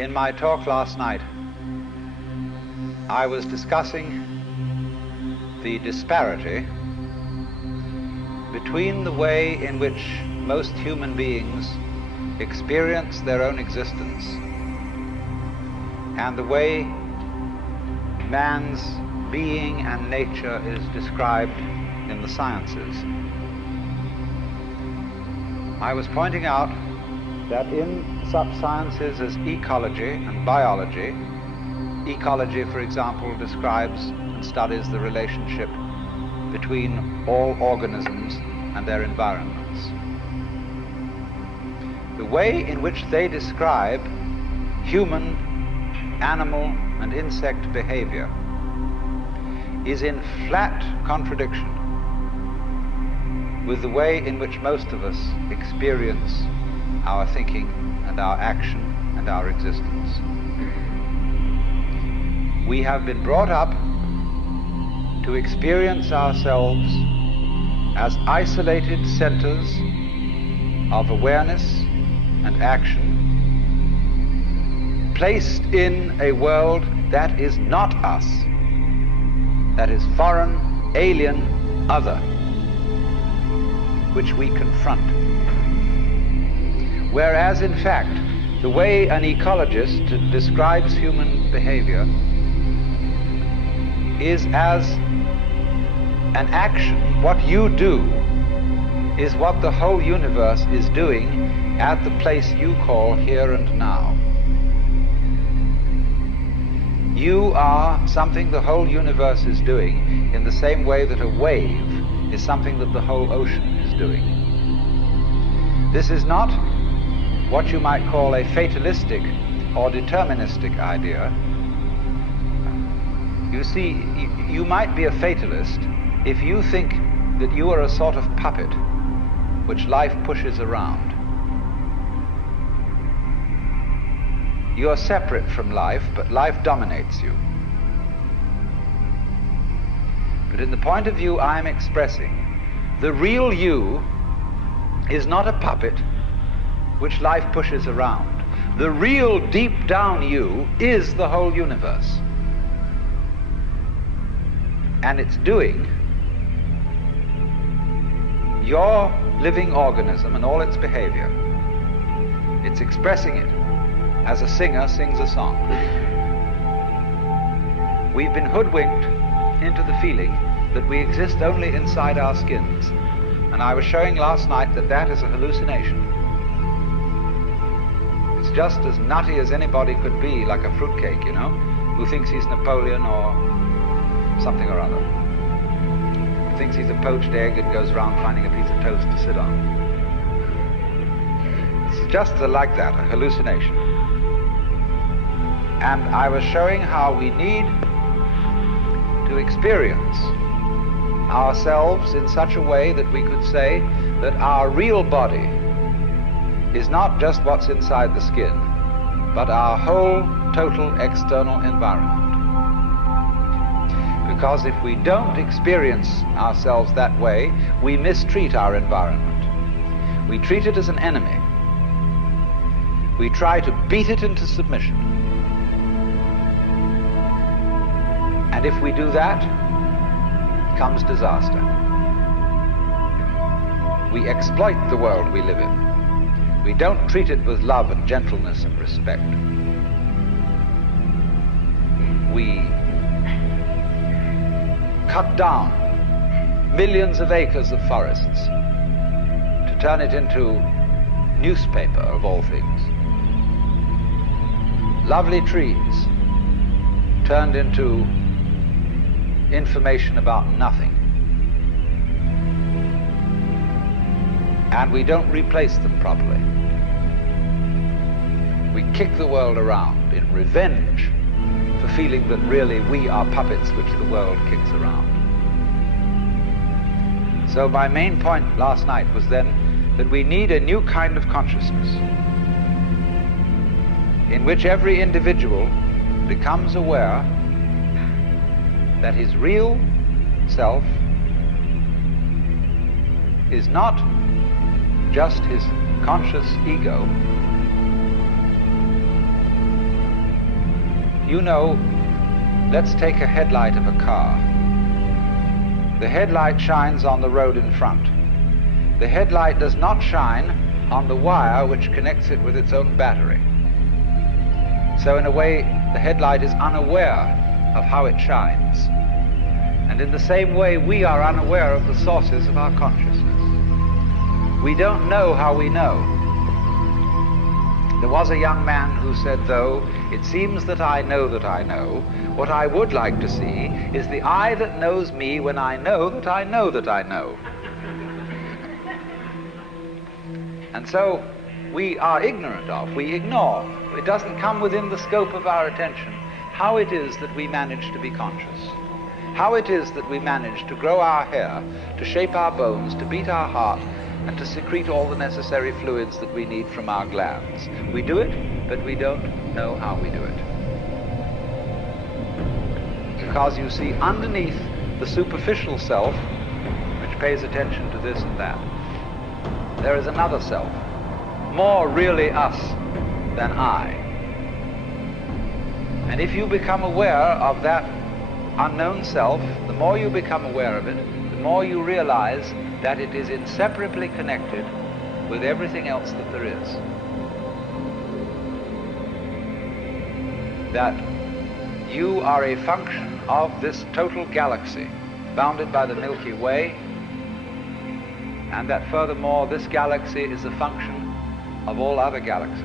In my talk last night, I was discussing the disparity between the way in which most human beings experience their own existence and the way man's being and nature is described in the sciences. I was pointing out that in such sciences as ecology and biology, ecology, for example, describes and studies the relationship between all organisms and their environments. The way in which they describe human, animal, and insect behavior is in flat contradiction with the way in which most of us experience our thinking and our action and our existence. We have been brought up to experience ourselves as isolated centers of awareness and action, placed in a world that is not us, that is foreign, alien, other, which we confront. Whereas, in fact, the way an ecologist describes human behavior is as an action. What you do is what the whole universe is doing at the place you call here and now. You are something the whole universe is doing in the same way that a wave is something that the whole ocean is doing. This is not what you might call a fatalistic or deterministic idea. You see, you might be a fatalist if you think that you are a sort of puppet which life pushes around. You are separate from life, but life dominates you. But in the point of view I am expressing, the real you is not a puppet which life pushes around. The real deep down you is the whole universe. And it's doing your living organism and all its behavior. It's expressing it as a singer sings a song. We've been hoodwinked into the feeling that we exist only inside our skins. And I was showing last night that that is a hallucination. It's just as nutty as anybody could be, like a fruitcake, you know, who thinks he's Napoleon or something or other. Who thinks he's a poached egg and goes around finding a piece of toast to sit on. It's just like that, a hallucination. And I was showing how we need to experience ourselves in such a way that we could say that our real body is not just what's inside the skin, but our whole total external environment. Because if we don't experience ourselves that way, we mistreat our environment. We treat it as an enemy. We try to beat it into submission. And if we do that, comes disaster. We exploit the world we live in. We don't treat it with love and gentleness and respect. We cut down millions of acres of forests to turn it into newspaper, of all things. Lovely trees turned into information about nothing. And we don't replace them properly. We kick the world around in revenge for feeling that really we are puppets which the world kicks around. So my main point last night was then that we need a new kind of consciousness in which every individual becomes aware that his real self is not just his conscious ego, You know, let's take a headlight of a car. The headlight shines on the road in front. The headlight does not shine on the wire which connects it with its own battery. So in a way, the headlight is unaware of how it shines. And in the same way, we are unaware of the sources of our consciousness. We don't know how we know. There was a young man who said, though, it seems that I know, what I would like to see is the I that knows me when I know that I know that I know. And so we are ignorant of, we ignore, it doesn't come within the scope of our attention, how it is that we manage to be conscious, how it is that we manage to grow our hair, to shape our bones, to beat our heart, and to secrete all the necessary fluids that we need from our glands. We do it, but we don't know how we do it. Because you see, underneath the superficial self, which pays attention to this and that, there is another self, more really us than I. And if you become aware of that unknown self, the more you become aware of it, the more you realize that it is inseparably connected with everything else that there is. That you are a function of this total galaxy, bounded by the Milky Way, and that furthermore this galaxy is a function of all other galaxies.